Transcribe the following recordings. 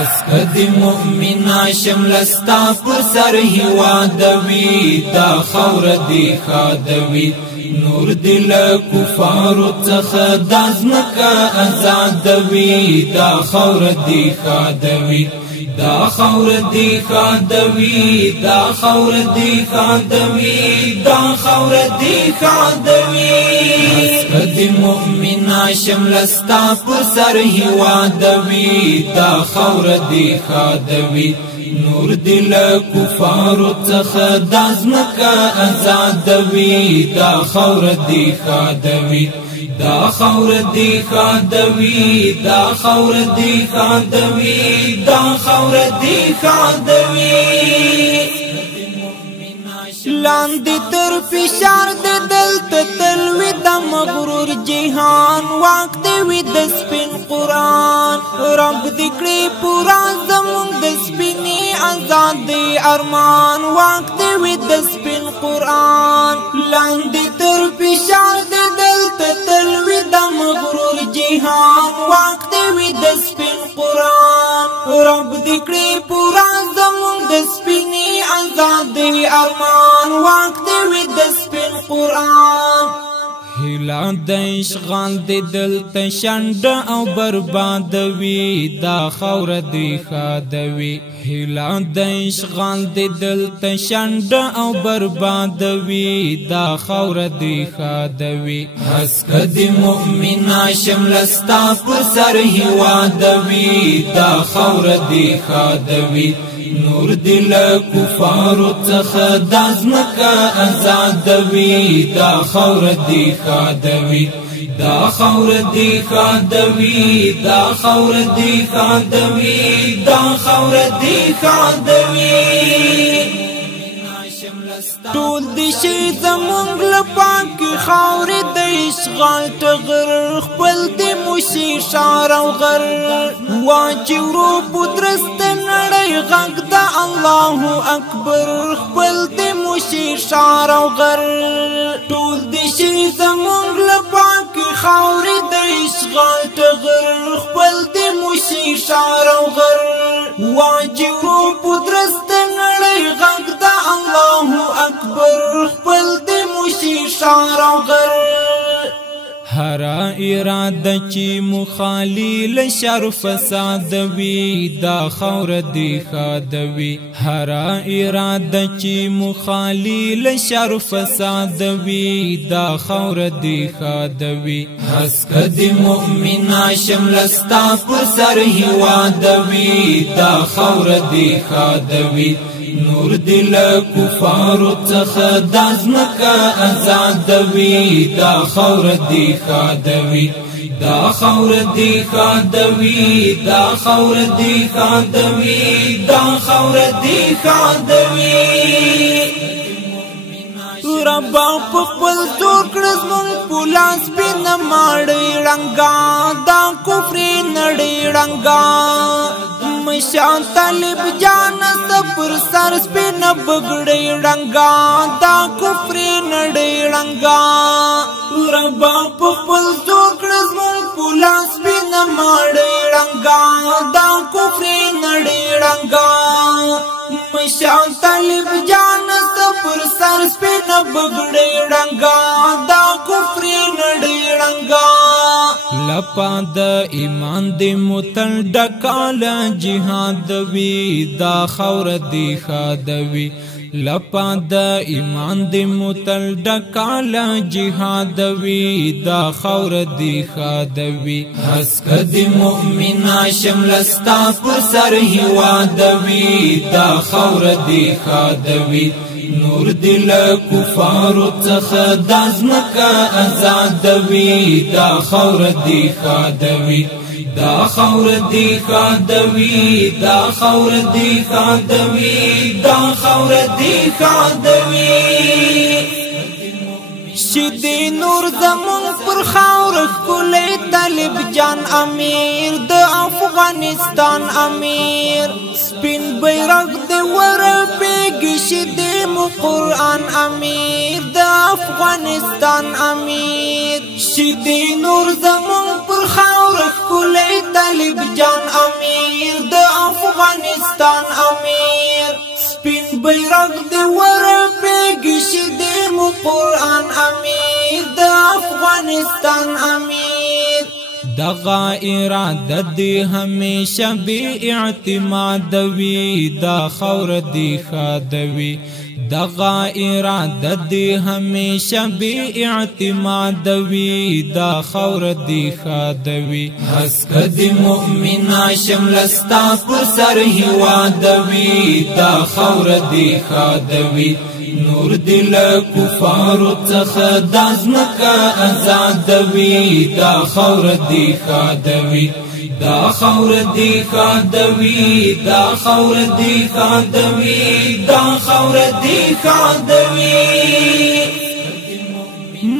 اسکد مؤمن آشم لستا پر سر هوادوی دا خور دی خادوی نور دل کفارو څخه دازمکا آزادوی دا خور دی خادوی دا خور دی خادوی دا خور دی خادوی دا خور دی خادوی اسکد مؤمن آشم لستا پر سر هوادوی دا خور دی خادوی نور دل کفارو څخه دازمکا آزادوی دا خور دی خادوی دا خور دی خادوی دا خور دی خادوی دا خور دی خادوی لاندې تر فشار د دلته تلوي د مغرور جهان واک دی وي د سپین قرآن رب دې کړې پورا زمونږ د سپینې آزادۍ ارمان واک دی وي د سپین قرآن لاندې تر فشار د دلته تلوي د مغرور جهان واک دی وي د سپین قرآن رب دې کړې پورا زمونږ د سپینې آزادۍ ارمان واک دی وي د سپین قرآن هیلا د اشغال د دلته شنډ او بربادوي دا خور دی خادوي هیلا د اشغال د دلته شنډ او بربادوي دا خور دی خادوي اسکد مؤمن آشم لستا پر سر هوادوي دا خور دی خادوي نور دل کفارو څخه دازمکا آزادوی دا خور دی خادوی دا خور دی خادوی دا خور دی خادوی دا خور دی خادوی ټول دې شي زمونږ له پاکې خاورې د اشغال ټغر خپل دې موشي شار او غر واچي ورو پودرست نړۍ غږ د الله اکبر خپل دې موشي شار او غر ټول دې شي زمونږ له پاکې خاورې د اشغال ټغر خپل دې موشي شار او غر واچي ورو پودرست نړۍ غږ د الله اکبر خپل دې موشي شار او غر هر اراده چې مخالی له شر فساد وي دا خور دی خادوي هر اراده چې مخالی له شر فساد وي دا خور دی خادوي اسکد مؤمن آشم لستا پر سر هوادوي دا خور دی خادوي نور دل کفارو څخه دازمکا آزادوي دا خور دی خادوي دا خور دی خادوي دا خور دی خادوي دا خور دی خادوي ربا په خپل زور کړه زمونږ په لاس سپینه ماړۍ ړنګا دا کفر نړۍ ړنګا مشان طالب جان پر سر سپینه بګړۍ ړنګا دا کفر نړۍ ړنګا ربا په خپل زور کړه زمونږ په لاس سپینه ماړۍ ړنګا دا کفر نړۍ ړنګا مشان طالب جان پر سر سپینه بګړۍ ړنګا دا کفر نړۍ ړنګا لپا د ایمان د متل ډکال جهاد وی دا خور دی خادوي لپا د ایمان د متل ډکال جهاد وی دا خور دی خادوي اسکد مؤمن آشم لستا پر سر هوادوي دا خور دی خادوي نور دل کفارو څخه دازمکا آزادوي دا خور دی خادوي دا خور دی خادوي دا خور دی خادوي دا خور دی خادوي شدی نور زمون پر خاور ښکلی طالب جان امیر د افغانستان امیر سپین بیرغ د ورپې شدې مو قرآن امیر د افغانستان امیر شدې نور زمون پر خاور ښکلی طالب جان امیر د افغانستان امیر سپین بیرغ د ورپېږي شدې مو قرآن امیر د افغانستان امیر دغه اراده دی همیشه بی اعتماد وی دا خور دی خادوی دغه اراده دی همیشه بی اعتماد وی دا خور دی خادوی حسک دی مؤمنا شملستا پر سر هواد وی دا خور دی خادوی نور دل کفارو څخه دازمکا آزاد وی دا خور دی خادوی دا خور دی خادوی دا خور دی خادوی دا خور دی خادوی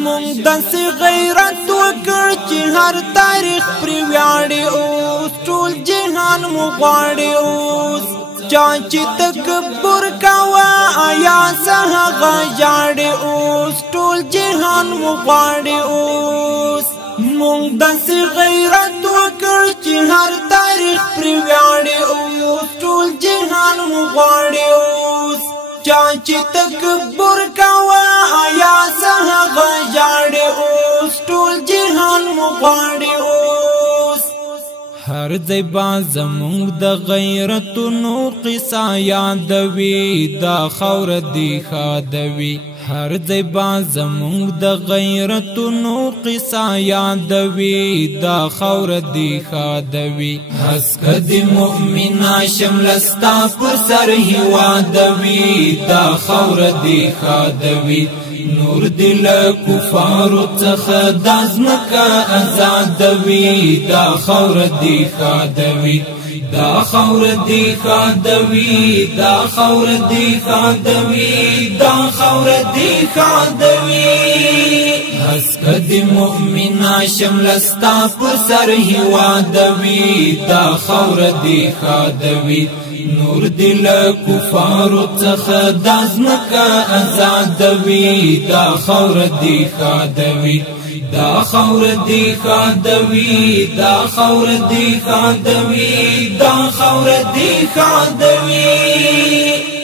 مونږ داسې غیرت وکړ چې هر تاریخ پرې ویاړي اوس ټول جهان مو غواړي اوس چا چې تکبر کاوه آیا څه هغه ژاړي اوس ټول جهان مو غواړي اوس مونږ داسې غیرت وکړ چې هر تاریخ پرې ویاړي اوس ټول جهان مو غواړي اوس چا چې تکبر کاوه آیا څه هغه ژاړي اوس ټول جهان مو غواړي اوس هر ځای با زمونږ د غیرتونو قصه یادوي دا خاور دی خادوي هر ځای با زمونږ د غیرتونو قصه یادوي دا خاور دی خادوي حسک دی مؤمنا شملستا پر سر هوادوي دا خاور دی خادوي نور دل کفارو څخه دازمکا آزاد وی دا خور دی خادوی دا خور دی خادوی دا خور دی خادوی دا خور دی خادوی حسک دی مؤمنا شملستا پر سر هوادوي دا خور دی خادوي نور دل کفارو څخه دازمکا آزادوي دا خور دی خادوي دا خور دی خادوي دا خور دی خادوي دا خور دی خادوي